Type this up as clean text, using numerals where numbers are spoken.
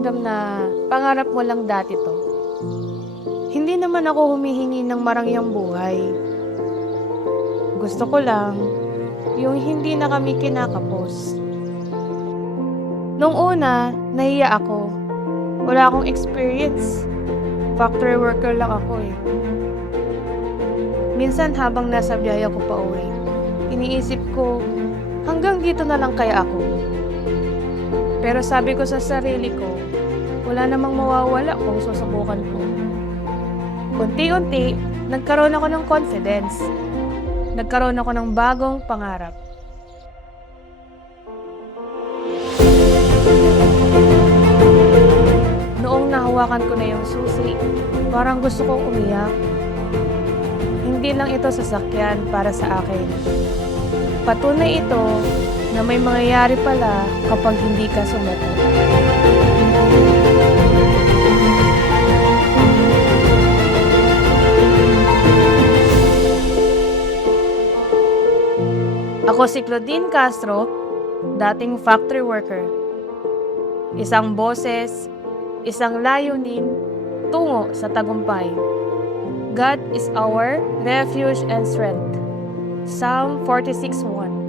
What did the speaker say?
pakiramdam na pangarap mo lang dati 'to? Hindi naman ako humihingi ng marangyang buhay. Gusto ko lang yung hindi na kami kinakapos. Nung una, nahiya ako. Wala akong experience. Factory worker lang ako eh. Minsan habang nasa biyahe ako pauwi, iniisip ko, hanggang dito na lang kaya ako. Pero sabi ko sa sarili ko, wala namang mawawala kung susubukan ko. Unti-unti, nagkaroon ako ng confidence. Nagkaroon ako ng bagong pangarap. Noong nahawakan ko na yung susi, parang gusto kong umiyak. Hindi lang ito sasakyan para sa akin. Patunay ito na may mangyayari pala kapag hindi ka sumuko. Ako si Claudine Castro, dating factory worker. Isang boses, isang layunin, tungo sa tagumpay. God is our refuge and strength. Psalm 46:1.